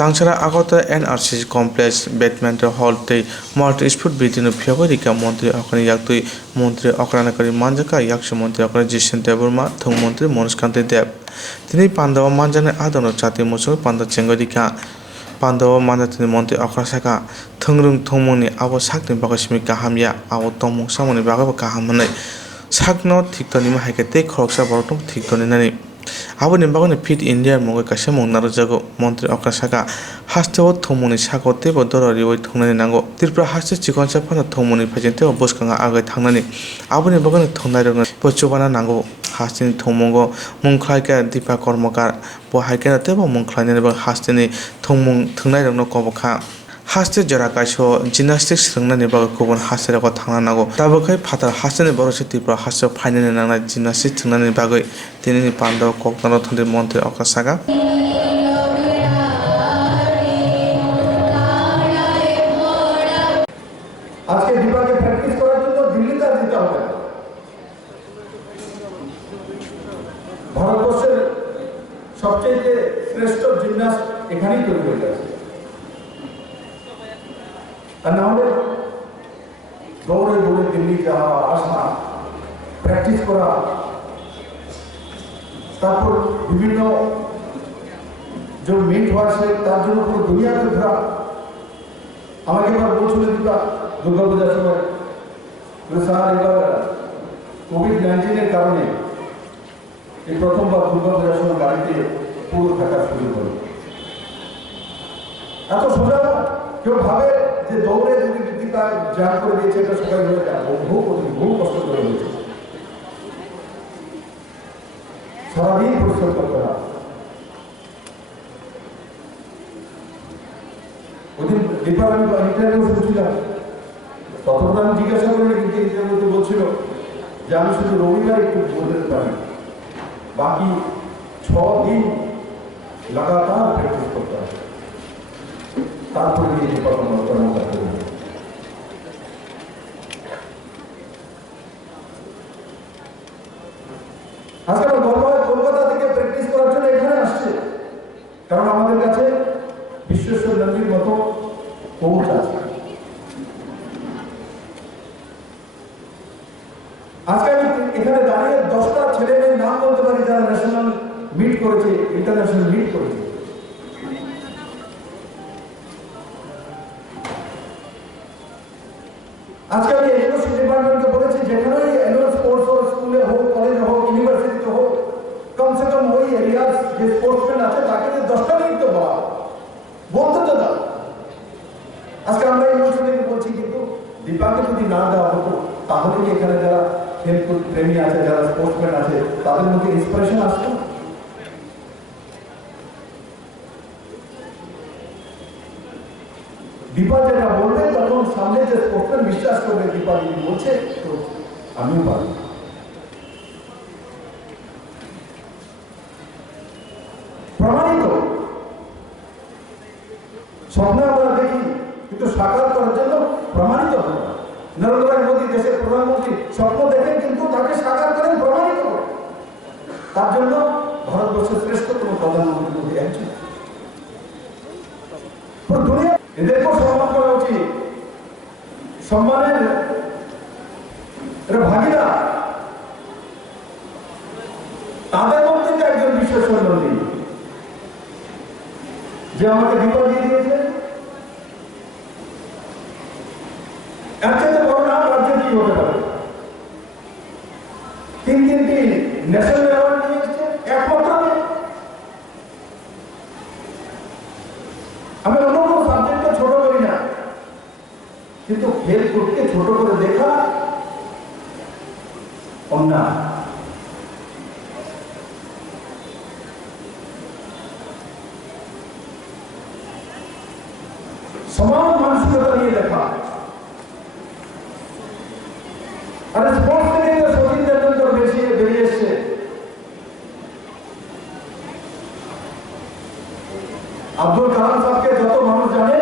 তাছাড়া আগত NSRCC Complexo Badminton Hall tei Multi Sport Bidino phiyogwi rika mantri okani yaktui mantri okranakari manjaka yakshi mantri okani Jishin Deburma thung mantri Monuskante Deb tini Pandawa manjane adono chati musung panda chengoi rika Pandawa manjatini mantri okrasaka thungrung thongmungni abo sakni bagui simi kahamya abo tongmung samungni bagui kaham hwnwi sakno thiktonima haike tei khoroksa borokno thiktoninani aboni bagoni Fit India mungoi kaisa mung narujago mantri okrasaka hasteo thongmungni sako tebo dororioi thongnani nango Tripura haste chikonsa phano thongmungni phajinteo boskanga agai thangnani aboni bagoni thongnairokno pochobana nango hasteni thongmungo mungkhlaika dipa kormokar bo haikena tebo mungkhlainani bag hasteni thongmung thungnairokno kobokha haste jora kaiso gymnastics thungnani bagui kubun hasteroko thangna nango tabokhai phatar hasteni borokse Tripura haste finally nangnai gymnastics thungnani bagui tinini Pandawa koknaro thondri mantri okrasaka আজকে দীপাকে প্র্যাকটিস করার জন্য দিল্লিতে যেতে হবে ভারতবর্ষের সবচেয়ে শ্রেষ্ঠ জিমন্যাস্ট এখানেই তৈরি হয়ে গেছে আর না হলে দৌড়ে দৌড়ে দিল্লি যাওয়া আসা প্র্যাকটিস করা তারপর বিভিন্ন যে মিট হয় তার জন্য পুরো দুনিয়াতে ঘোরা আমাকে এবার বলছিল দীপা দুর্গাপূজার সময় স্যার এবার কোভিড-19 কারণে এই প্রথমবার দুর্গাপূজার সময় গাড়িতে পুরো থাকা শুরু করে এত সোজা কেউ ভাবে যে দৌড়ে যদি দীপা জান করে দিয়েছে এটা সবাই হয়ে যায় বহু কষ্ট করে হয়েছে সারাদিন পরিশ্রম করতে হয় ওদিন দীপার আমি ইন্টারভিউ শুনছিলাম তখন আমি জিজ্ঞাসা করিনি কিন্তু ইন্টারভিউতে বলছিল যে আমি শুধু রবিবার একটু বলতে পারি বাকি 6 দিন লাগাতার প্র্যাকটিস করতে হবে তারপরে গিয়ে দীপা কর্মকর্তা করবে আজকে আমার গর্ব হয় কলকাতা থেকে প্র্যাকটিস করার জন্য এখানে আসছে কারণ আমাদের কাছে বিশ্বেশ্বর নন্দীর মতো কোচ আছে আজকে আমি এখানে দাঁড়িয়ে 10টা ছেলেমেয়ের নাম বলতে পারি যারা ন্যাশনাল মিট করেছে ইন্টারন্যাশনাল মিট করেছে আজকে আমি এডুকেশন ডিপার্টমেন্টকে বলেছি যেখানেই অ্যানুয়াল স্পোর্টস হোক স্কুলে হোক কলেজে হোক ইউনিভার্সিটিতে হোক কমসে কম ওই এরিয়ার যে স্পোর্টসম্যান আছে তাকে 10টা মিনিট তো বলা বলতে তো দাও আজকে আমরা ইউনিভার্সিটিকে বলছি কিন্তু দীপাকে যদি না দেওয়া হতো তাহলে কি এখানে যারা খেলকুদ প্রেমী আছে যারা স্পোর্টসম্যান আছে তাদের মধ্যে ইন্সপিরেশন আসতো দীপা যেটা বলবে তখন সামনে যে স্পোর্টসম্যান বিশ্বাস করবে দীপা যদি বলছে তো আমিও পারি প্রমাণিত স্বপ্ন আমরা দেখি কিন্তু সাকার করার জন্য প্রমাণিত হয় নরেন্দ্র মোদী দেশের প্রধানমন্ত্রী স্বপ্ন দেখেন কিন্তু তাকে সাকার করেন প্রমাণিত করেন তার জন্য ভারতবর্ষের শ্রেষ্ঠতম প্রধানমন্ত্রী মোদী একজন দুনিয়া এদেরকেও সম্মান করা উচিত সম্মানের ভাগিরা তাদের মধ্যে একজন বিশ্বেশ্বর নন্দী যে আমাকে দীপা দিয়ে দিয়েছে এর চাইতে বড় নাম রাজ্যে কি হতে পারে 3টি ন্যাশনাল অ্যাওয়ার্ড নিয়ে এসেছে একমাত্র আমি অন্য কোনো সাবজেক্টকে ছোট করি না কিন্তু খেলকুদকে ছোট করে দেখা অন্যায় সমান মানসিকতা নিয়ে দেখা আর স্পোর্টস থেকে সচিন তেন্ডুলকর বেরিয়ে এসছে আব্দুল কালাম সাহেবকে যত মানুষ জানে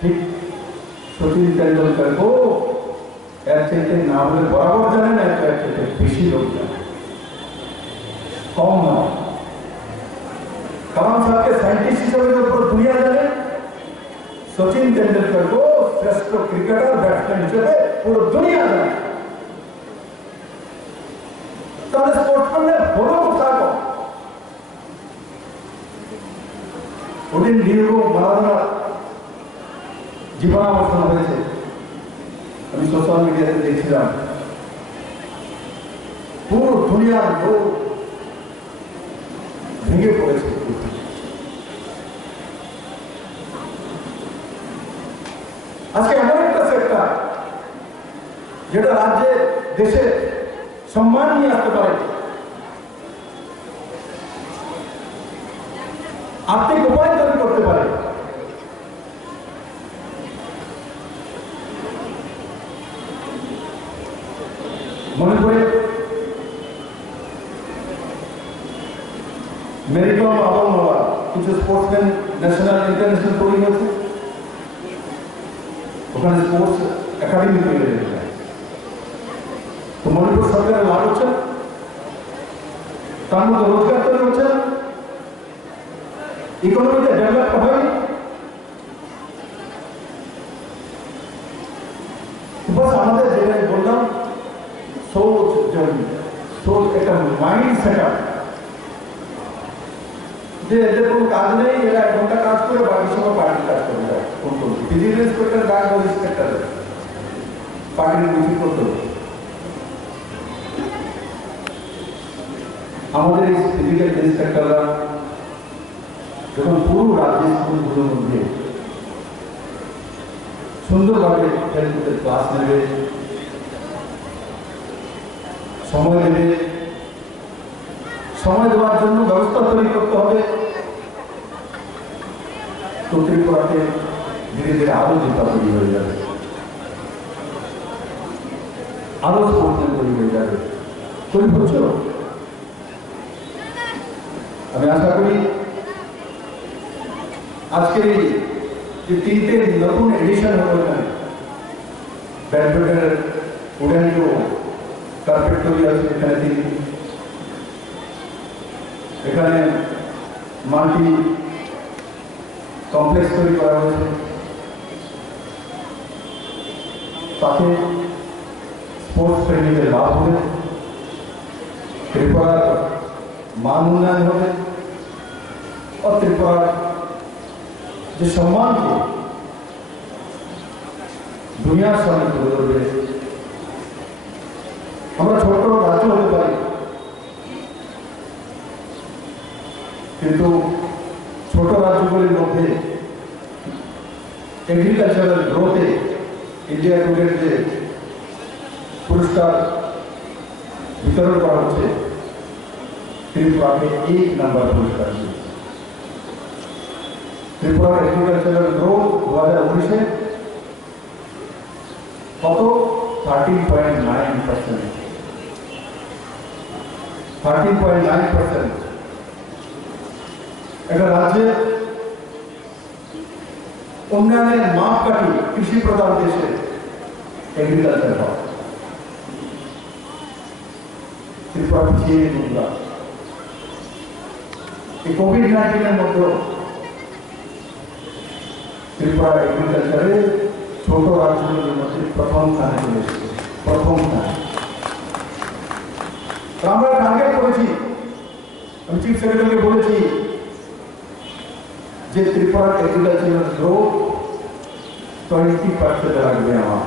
ঠিক সচিন তেন্ডুলকরকেও এর চাইতে না হলে বরাবর জানে না এর চাইতে বেশি লোক জানে কম নয় কালাম সাহেবকে সায়েন্টিস্ট तेंदुलकर को श्रेष्ठ क्रिकेटर बैट्समैन हिसेबे पूरा दुनिया जाने তাহলে স্পোর্টসম্যানের হলো কোথায় ওদিন ডিয়েগো মারাদোনার জীবনাবসান হয়েছে আমি সোশ্যাল মিডিয়াতে দেখছিলাম পুরো দুনিয়ার লোক ভেঙে পড়েছে আজকে এমন একটা সেক্টর যেটা রাজ্যে দেশে সম্মান নিয়ে আসতে পারে আর্থিক উপায় তৈরি করতে পারে মনে করে মেরিকম আবহাওয়া কিছু স্পোর্টসম্যান ন্যাশনাল ইন্টারন্যাশনাল তৈরি হয়েছে ওখানে স্পোর্টস একাডেমি তৈরি হয়েছে তো মণিপুর সরকারের লাভ হচ্ছে তার মধ্যে রোজগার তৈরি হচ্ছে ইকোনমিতে ডেভেলপ হয়নি বাস আমাদের যেটা বললাম সোচ সোচ একটা মাইন্ড সেট আপ যে এদের কোনো কাজ নেই এরা 1 ঘন্টা কাজ করে বাকি সময় পার্টির কাজ করে যায় ফিজিক্যাল ইন্সপেক্টর গার্ড বা ইন্সপেক্টর পার্টির মিটিং করতে হবে আমাদের এই ফিজিক্যাল ইন্সপেক্টররা যখন পুরো রাজ্যের স্কুলগুলোর মধ্যে সুন্দরভাবে খেলকুদের ক্লাস নেবে সময় দেবে সময় দেওয়ার জন্য ব্যবস্থা তৈরি করতে হবে তো ত্রিপুরাতে ধীরে ধীরে আরো চিন্তা তৈরি হয়ে যাবে আরো স্পোর্টসম্যান তৈরি হয়ে যাবে তৈরি হচ্ছে আমি আশা করি আজকের এই যে 3টে নতুন এডিশন হলো এখানে ব্যাডমিন্টনের উডানিও কার্পেট তৈরি আছে এখানে 3 এখানে মাল্টি কমপ্লেক্স তৈরি করা হয়েছে তাতে স্পোর্টস প্রেমীদের লাভ হবে ত্রিপুরার মান উন্নয়ন হবে ও ত্রিপুরার যে সম্মানকে দুনিয়ার সামনে তুলে ধরবে আমরা ছোট রাজ্য হতে পারি কিন্তু ছোট রাজ্যগুলির মধ্যে এগ্রিকালচারাল গ্রোথে ইন্ডিয়া টুডের যে পুরস্কার বিতরণ করা হচ্ছে ত্রিপুরাকে 1 নম্বর পুরস্কার ত্রিপুরার এগ্রিকালচারাল গ্রোথ 2019-এ কত 13.9%। 13.9% একটা রাজ্যে উন্নয়নের মাপকাঠি কৃষি প্রধান দেশে এগ্রিকালচার হয় ত্রিপুরা পিছিয়ে বন্ধুরা এই কোভিড-19-এর মধ্যে ত্রিপুরা এগ্রিকালচারে ছোট রাজ্যগুলোর মধ্যে প্রথম স্থানে চলে এসেছে প্রথম স্থানে আমরা টার্গেট করেছি আমি চিফ সেক্রেটারিকে বলেছি যে ত্রিপুরা এগ্রিকালচারাল গ্রোথ 20% লাগবে আমার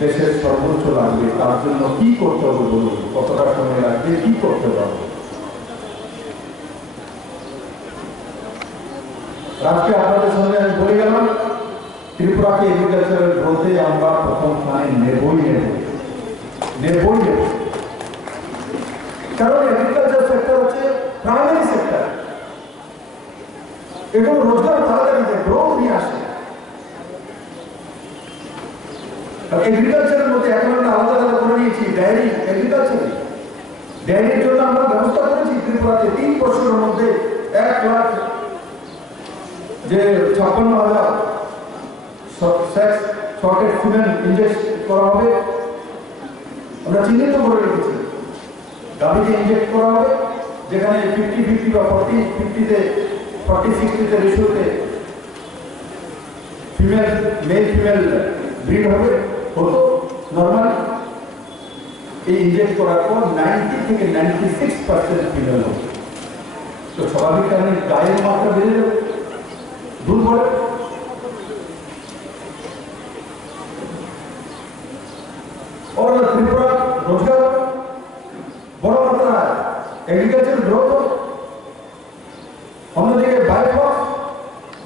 দেশের সর্বোচ্চ লাগবে তার জন্য কি করতে হবে বলুন কতটা সময় লাগবে কি করতে পারবো আজকে আপনাদের সঙ্গে আমি বলে গেলাম ত্রিপুরাকে এগ্রিকালচারাল গ্রোথে আমরা প্রথম স্থানে নেবই নেব কারণ এগ্রিকালচার সেক্টর হচ্ছে প্রাইমারি সেক্টর এগুলো রোজগার তাড়াতাড়ি গ্রোথ নিয়ে আসে আর এগ্রিকালচারের মধ্যে এখন আমরা আলাদা আলাদা করে নিয়েছি ডেয়ারি এগ্রিকালচার ডেয়ারির জন্য আমরা ব্যবস্থা করেছি ত্রিপুরাতে 3 বছরের মধ্যে 1 লাখ যে 56,000 সেক্স শর্টেড সিমেন্ট ইনজেক্ট করা হবে আমরা চিহ্নিত করে রেখেছি গাভীকে ইনজেক্ট করা হবে যেখানে 50-50 বা 40-50-তে 40-60-তে রেশিওতে ফিমেল মেল ফিমেল ব্রিড হবে হতো নর্মাল, এই ইনজেক্ট করার পর 90 থেকে 96% ফিমেল হবে। তো স্বাভাবিক কারণে গায়ের মাত্রা বেড়ে যাবে,